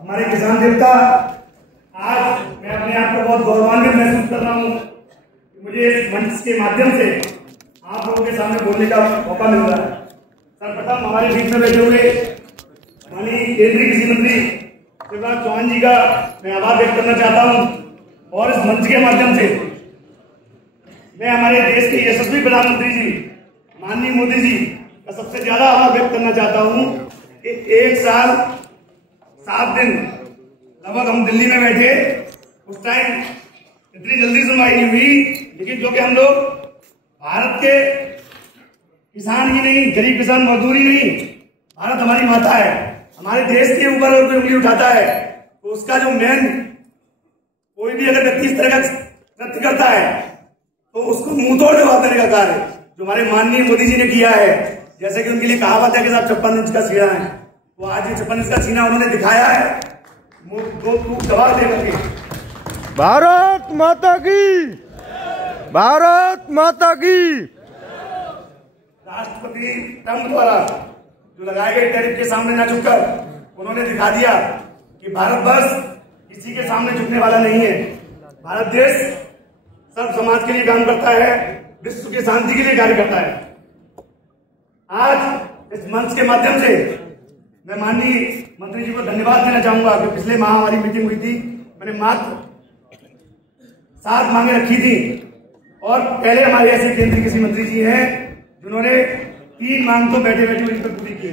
हमारे किसान देवता, आज मैं अपने आप को बहुत गौरवान्वित महसूस कर रहा हूँ कि मुझे इस मंच के माध्यम से आप लोगों के सामने बोलने का मौका मिल रहा है। सर्वप्रथम हमारे बीच में बैठे हुए माननीय केंद्रीय कृषि मंत्री शिवराज सिंह चौहान जी का मैं आभार व्यक्त करना चाहता हूँ और इस मंच के माध्यम से मैं हमारे देश के यशस्वी प्रधानमंत्री जी माननीय मोदी जी का सबसे ज्यादा आभार व्यक्त करना चाहता हूँ कि 1 साल 7 दिन लगभग हम दिल्ली में बैठे, उस टाइम इतनी जल्दी सुनवाई नहीं हुई, लेकिन जो कि हम लोग भारत के किसान ही नहीं, गरीब किसान मजदूर ही नहीं, भारत हमारी माता है, हमारे देश के ऊपर अगर कोई उंगली उठाता है तो उसका जो मेन कोई भी अगर व्यक्ति इस तरह का कृत्य करता है तो उसको मुंह तोड़ जवाब देने का कार्य जो हमारे माननीय मोदी जी ने किया है। जैसे कि उनके लिए कहावत है कि साहब 56 इंच का सीना है, वो आज ये 56 इंच का सीना उन्होंने दिखाया है दो टूक जवाब दे करके। भारत माता की, भारत माता की। राष्ट्रपति ट्रंप द्वारा जो लगाए गए टैरिफ के सामने न झुककर उन्होंने दिखा दिया कि भारत बस किसी के सामने झुकने वाला नहीं है। भारत देश सब समाज के लिए काम करता है, विश्व की शांति के लिए कार्य करता है। आज इस मंच के माध्यम से मैं माननीय मंत्री जी को धन्यवाद देना चाहूंगा कि पिछले माह हमारी मीटिंग हुई थी, मैंने मात्र 7 मांगे रखी थी और पहले हमारे ऐसे केंद्रीय कृषि मंत्री जी हैं जिन्होंने 3 मांग तो बैठे बैठे उन पर पूरी की।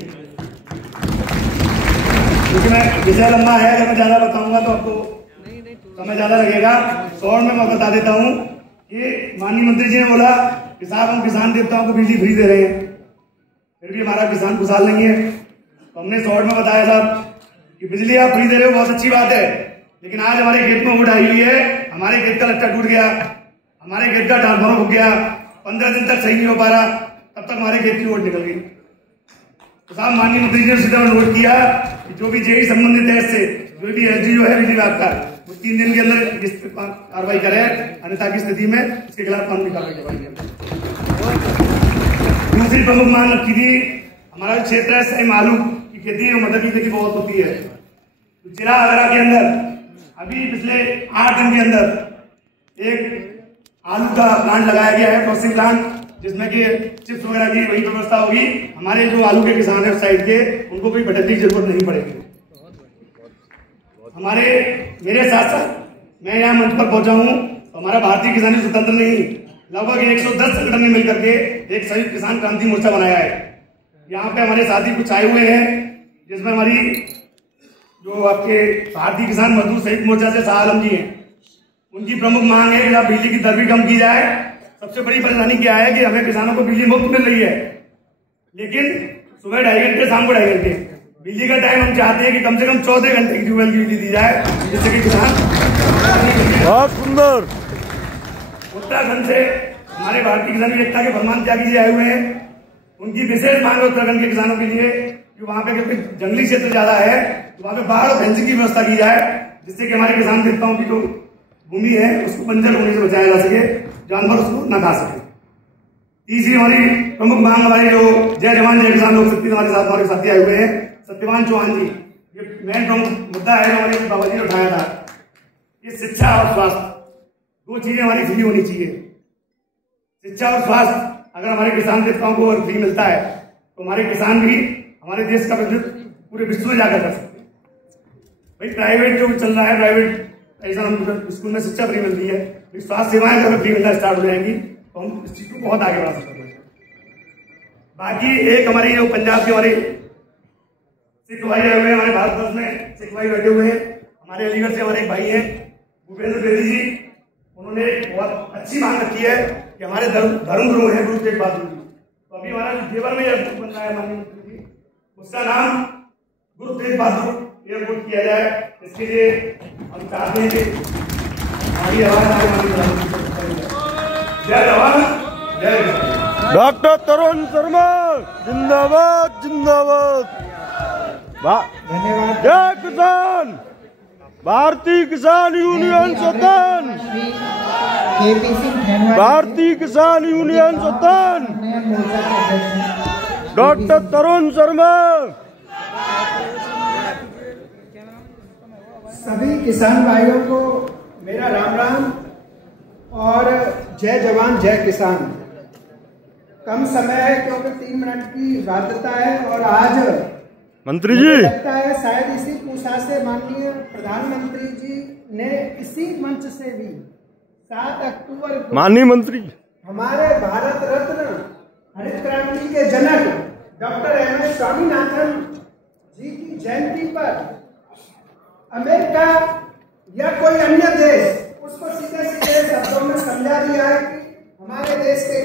क्योंकि मैं विषय लंबा है, अगर मैं ज्यादा बताऊंगा तो आपको समय ज्यादा लगेगा। शॉर्ट में मैं बता देता हूँ कि माननीय मंत्री जी ने बोला कि साहब हम किसान देवताओं को बिजली फ्री दे रहे हैं, फिर भी हमारा किसान खुशहाल नहीं है। तो हमने शॉर्ट में बताया साहब कि बिजली आप फ्री दे रहे हो बहुत अच्छी बात है, लेकिन आज हमारे खेत में वोट आई हुई है, हमारे खेत का लट्टा टूट गया, हमारे खेत का ट्रांसफार्मर हो गया, 15 दिन तक सही नहीं हो पा रहा, तब तक हमारे खेत की वोट निकल गई। तो साहब माननीय मंत्री जी ने सीधा नोट किया कि जो भी जेई संबंधित है इससे जो भी एसडीओ है बिजली विभाग का वो 3 दिन के अंदर इस पर कार्रवाई करे, अन्यथा की स्थिति में इसके खिलाफ कानूनी कार्रवाई करवाई। दूसरी प्रमुख मांग रखी थी, हमारा क्षेत्र है सेम आलू की खेती और मटर की खेती बहुत होती है, तो जिला आगरा के अंदर अभी पिछले 8 दिन के अंदर एक आलू का प्लांट लगाया गया है, प्रोसेसिंग प्लांट, जिसमें कि चिप्स वगैरह की वही व्यवस्था होगी। हमारे जो आलू के किसान है उस साइड के, उनको कोई भटकने की जरूरत नहीं पड़ेगी। मेरे साथ साथ मैं यहाँ मंच पर पहुंचा हूँ तो हमारा भारतीय किसानी स्वतंत्र नहीं, लगभग 110 संगठन ने मिलकर के एक संयुक्त किसान क्रांति मोर्चा बनाया है। यहाँ पे हमारे साथी कुछ आए हुए हैं, जिसमें हमारी जो आपके भारतीय किसान मजदूर संयुक्त मोर्चा से शाह आलम जी हैं। उनकी प्रमुख मांग है कि बिजली की दर भी कम की जाए। सबसे बड़ी परेशानी क्या है कि हमें किसानों को बिजली मुफ्त मिल रही है, लेकिन सुबह 2.5 घंटे, शाम को 2.5 घंटे बिजली का टाइम हम चाहते हैं कि कम से कम 14 घंटे की ट्यूबवेल की बिजली दी जाए, जिससे कि किसान। बहुत सुंदर। उत्तराखंड से हमारे भारतीय किसान एकता के फरमान त्यागी जी आए हुए हैं, उनकी विशेष मांग है उत्तराखंड के किसानों के लिए कि वहां पे क्योंकि जंगली क्षेत्र ज्यादा है तो वहां पे बाढ़ और फेंसिंग की व्यवस्था की जाए, जिससे कि हमारे किसान देवताओं की जो भूमि है उसको बंजर होने से बचाया जा सके, जानवर उसको न खा सके। तीसरी हमारी प्रमुख मांग हमारी जो जय जवान जय किसान लोक शक्ति हमारे साथ हमारे साथी आए हुए हैं, सत्यवान चौहान जी, ये मेन प्रमुख मुद्दा है जो हमारे बाबा जी ने उठाया था। ये शिक्षा और स्वास्थ्य 2 चीजें हमारी फ्री होनी चाहिए। शिक्षा और स्वास्थ्य अगर हमारे किसान देवताओं को अगर फ्री मिलता है तो हमारे किसान भी हमारे देश का प्रतिनिधित्व पूरे विश्व में जाकर कर सकते हैं। भाई प्राइवेट जो चल रहा है, प्राइवेट ऐसा हम स्कूल में शिक्षा फ्री मिलती है, स्वास्थ्य सेवाएं अगर फ्री मिलना स्टार्ट हो जाएंगी तो हम इस चीज को बहुत आगे बढ़ा सकते हैं। बाकी एक हमारी जो पंजाब के हमारे सिख भाई रहे हुए हैं, हमारे भारतवर्ष में सिख भाई बैठे हुए हैं, हमारे अलीगढ़ से हमारे एक भाई हैं भूपेंद्र बेदी जी, उन्होंने बहुत अच्छी मांग रखी है कि हमारे धर्म गुरु हैं गुरु तेग बहादुर जी। तो अभी हमारा जेवर में एयरपोर्ट बन रहा है माननीय मंत्री जी, उसका नाम गुरु तेग बहादुर एयरपोर्ट किया जाए। इसके लिए हम चाहते हैं कि हमारी आवाज जय जवान जय किसान। डॉक्टर तरुण शर्मा जिंदाबाद जिंदाबाद। धन्यवाद। जय किसान, भारतीय किसान यूनियन स्वतंत्र, भारतीय किसान यूनियन स्वतंत्र, डॉक्टर तरुण शर्मा। सभी किसान भाइयों को मेरा राम राम और जय जवान जय किसान। कम समय है क्योंकि 3 मिनट की बाध्यता है और आज मंत्री जी लगता है शायद इसी पूछा से माननीय प्रधानमंत्री जी ने इसी मंच से भी 7 अक्टूबर को माननीय मंत्री हमारे भारत रत्न हरित क्रांति के जनक डॉक्टर एम.एस. स्वामीनाथन जी की जयंती पर अमेरिका या कोई अन्य देश उसको सीधे सीधे शब्दों में समझा दिया है कि हमारे देश के